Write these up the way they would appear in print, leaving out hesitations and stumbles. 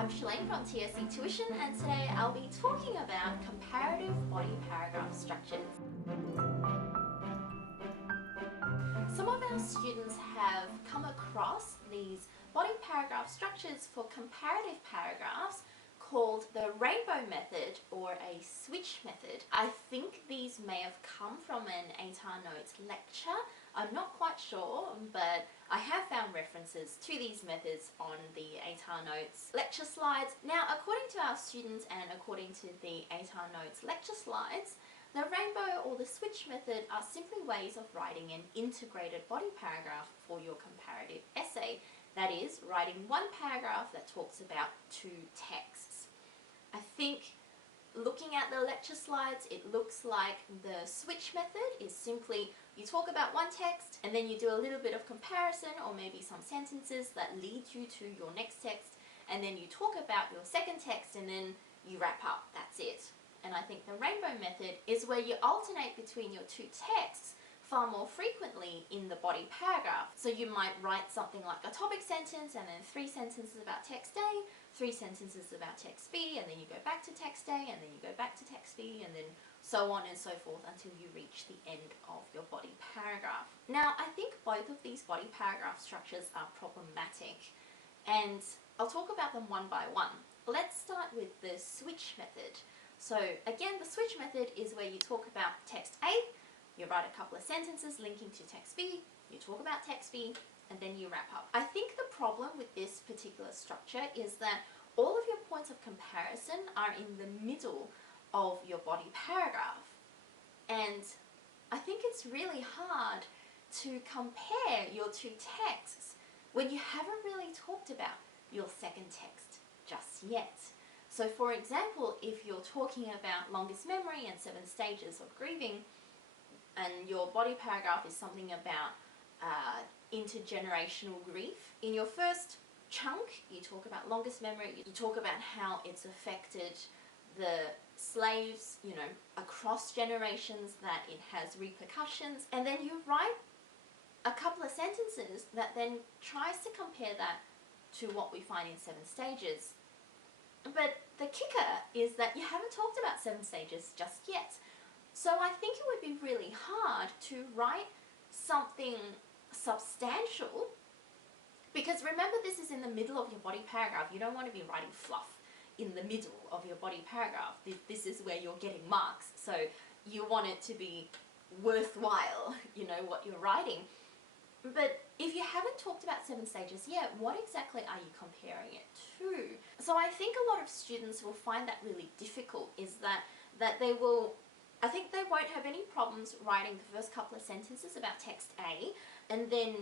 I'm Shirlaine from TSC Tuition, and today I'll be talking about comparative body paragraph structures. Some of our students have come across these body paragraph structures for comparative paragraphs called the rainbow method or a switch method. I think these may have come from an ATARnotes lecture. I'm not quite sure, but I have found references to these methods on the ATARnotes lecture slides. Now, according to our students and according to the ATARnotes lecture slides, the rainbow or the switch method are simply ways of writing an integrated body paragraph for your comparative essay. That is, writing one paragraph that talks about two texts. I think looking at the lecture slides, it looks like the switch method is simply you talk about one text and then you do a little bit of comparison or maybe some sentences that lead you to your next text, and then you talk about your second text and then you wrap up. That's it. And I think the rainbow method is where you alternate between your two texts far more frequently in the body paragraph. So you might write something like a topic sentence and then 3 sentences about text A, 3 sentences about text B, and then you go back to text A, and then you go back to text B, and then so on and so forth until you reach the end of your body paragraph. Now, I think both of these body paragraph structures are problematic, and I'll talk about them one by one. Let's start with the switch method. So again, the switch method is where you talk about text A, you write a couple of sentences linking to text B, you talk about text B, and then you wrap up. I think the problem with this particular structure is that all of your points of comparison are in the middle of your body paragraph. And I think it's really hard to compare your two texts when you haven't really talked about your second text just yet. So for example, if you're talking about longest memory and 7 stages of grieving, and your body paragraph is something about intergenerational grief, in your first chunk you talk about longest memory, you talk about how it's affected the slaves, you know, across generations, that it has repercussions, and then you write a couple of sentences that then tries to compare that to what we find in 7 stages. But the kicker is that you haven't talked about 7 stages just yet. So I think it would be really hard to write something substantial, because remember, this is in the middle of your body paragraph. You don't want to be writing fluff in the middle of your body paragraph. This is where you're getting marks, so you want it to be worthwhile, you know, what you're writing. But if you haven't talked about 7 stages yet, what exactly are you comparing it to? So I think a lot of students will find that really difficult, is that they will, I think they won't have any problems writing the first couple of sentences about text A, and then,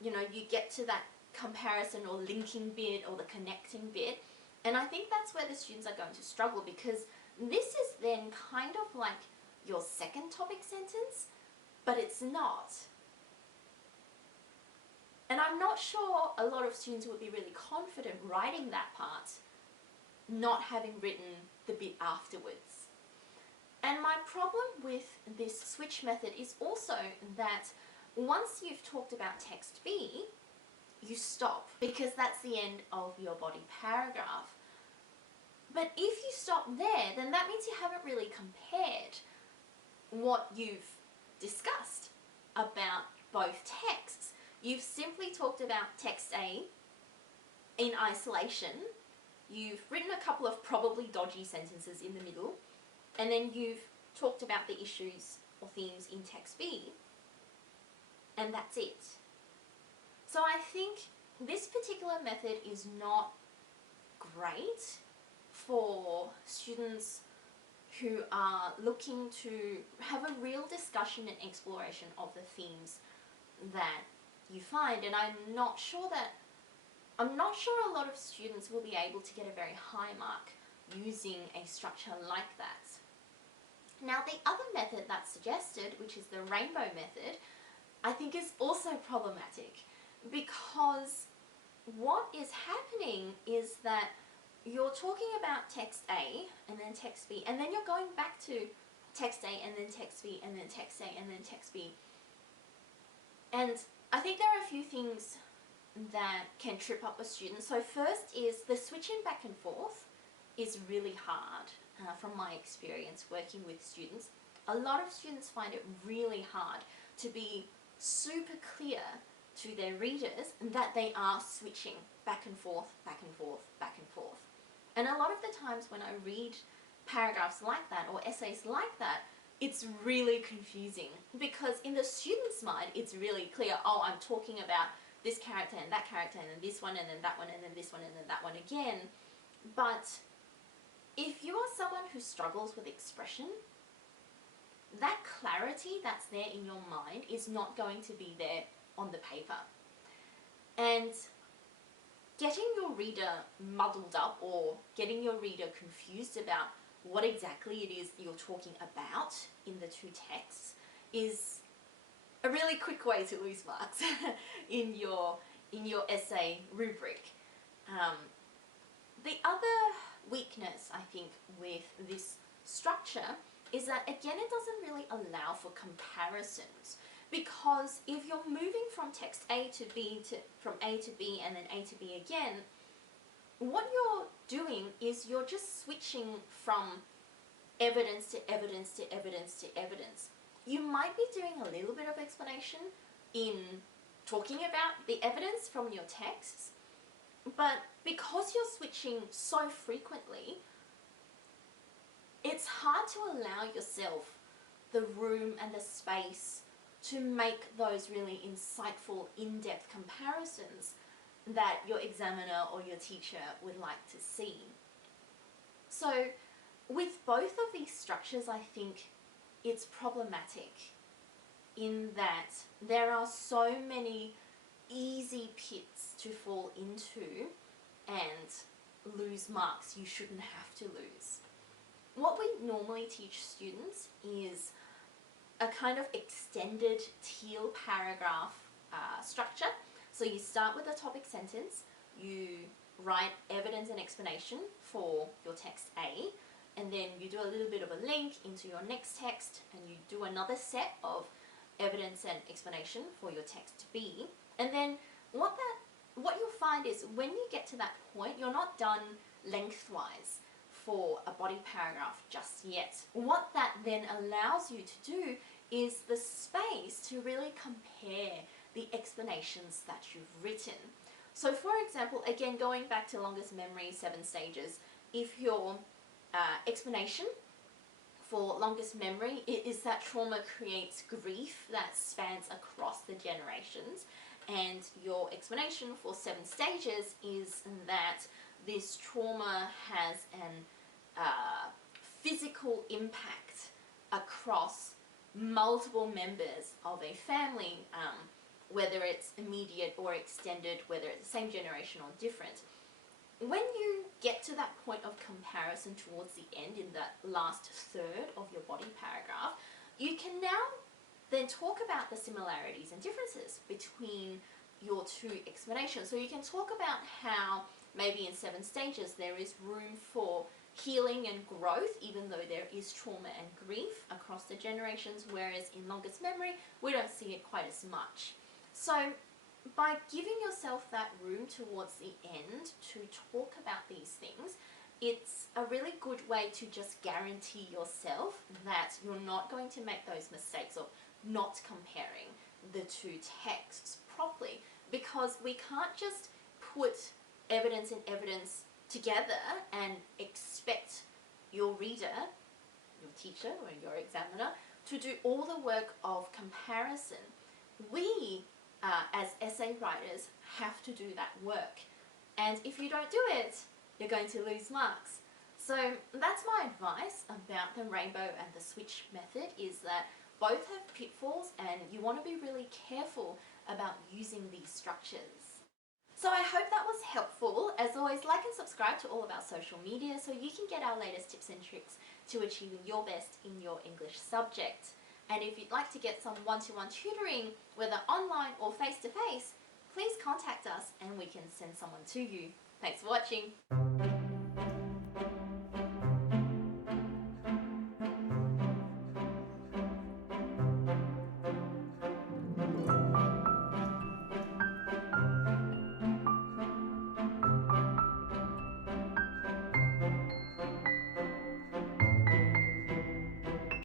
you know, you get to that comparison or linking bit or the connecting bit, and I think that's where the students are going to struggle, because this is then kind of like your second topic sentence, but it's not. And I'm not sure a lot of students would be really confident writing that part, not having written the bit afterwards. And my problem with this switch method is also that once you've talked about text B, you stop, because that's the end of your body paragraph. But if you stop there, then that means you haven't really compared what you've discussed about both texts. You've simply talked about text A in isolation, you've written a couple of probably dodgy sentences in the middle, and then you've talked about the issues or themes in text B, and that's it. So I think this particular method is not great for students who are looking to have a real discussion and exploration of the themes that you find. And I'm not sure a lot of students will be able to get a very high mark using a structure like that. Now, the other method that's suggested, which is the rainbow method, I think is also problematic, because what is happening is that you're talking about text A and then text B, and then you're going back to text A and then text B and then text A and then text B. And I think there are a few things that can trip up a student. So first is the switching back and forth is really hard from my experience working with students. A lot of students find it really hard to be super clear to their readers that they are switching back and forth, back and forth, back and forth. And a lot of the times when I read paragraphs like that or essays like that, it's really confusing because in the student's mind, it's really clear, oh, I'm talking about this character and that character and then this one and then that one and then this one and then that one again. But if you are someone who struggles with expression, that clarity that's there in your mind is not going to be there on the paper. And getting your reader muddled up or getting your reader confused about what exactly it is you're talking about in the two texts is a really quick way to lose marks in your essay rubric. The other weakness, I think, with this structure is that, again, it doesn't really allow for comparisons, because if you're moving from text A to B from A to B and then A to B again, what you're doing is you're just switching from evidence to evidence to evidence to evidence. You might be doing a little bit of explanation in talking about the evidence from your texts, but because you're switching so frequently, it's hard to allow yourself the room and the space to make those really insightful, in-depth comparisons that your examiner or your teacher would like to see. So with both of these structures, I think it's problematic in that there are so many easy pits to fall into and lose marks you shouldn't have to lose. What we normally teach students is a kind of extended teal paragraph structure. So you start with a topic sentence, you write evidence and explanation for your text A, and then you do a little bit of a link into your next text, and you do another set of evidence and explanation for your text B. And then what you'll find is when you get to that point, you're not done lengthwise for a body paragraph just yet. What that then allows you to do is the space to really compare the explanations that you've written. So for example, again, going back to longest memory, 7 stages, if your explanation for longest memory is that trauma creates grief that spans across the generations, and your explanation for 7 stages is that this trauma has an physical impact across multiple members of a family, whether it's immediate or extended, whether it's the same generation or different. When you get to that point of comparison towards the end, in that last third of your body paragraph, you can now then talk about the similarities and differences between your two explanations. So you can talk about how maybe in 7 stages there is room for healing and growth, even though there is trauma and grief across the generations, whereas in longest memory we don't see it quite as much. So by giving yourself that room towards the end to talk about these things, it's a really good way to just guarantee yourself that you're not going to make those mistakes of not comparing the two texts properly, because we can't just put evidence and evidence together and expect your reader, your teacher or your examiner, to do all the work of comparison. We, as essay writers, have to do that work. And if you don't do it, you're going to lose marks. So that's my advice about the rainbow and the switch method, is that both have pitfalls and you want to be really careful about using these structures. So I hope that was helpful. As always, like and subscribe to all of our social media so you can get our latest tips and tricks to achieving your best in your English subject. And if you'd like to get some one-to-one tutoring, whether online or face-to-face, please contact us and we can send someone to you. Thanks for watching.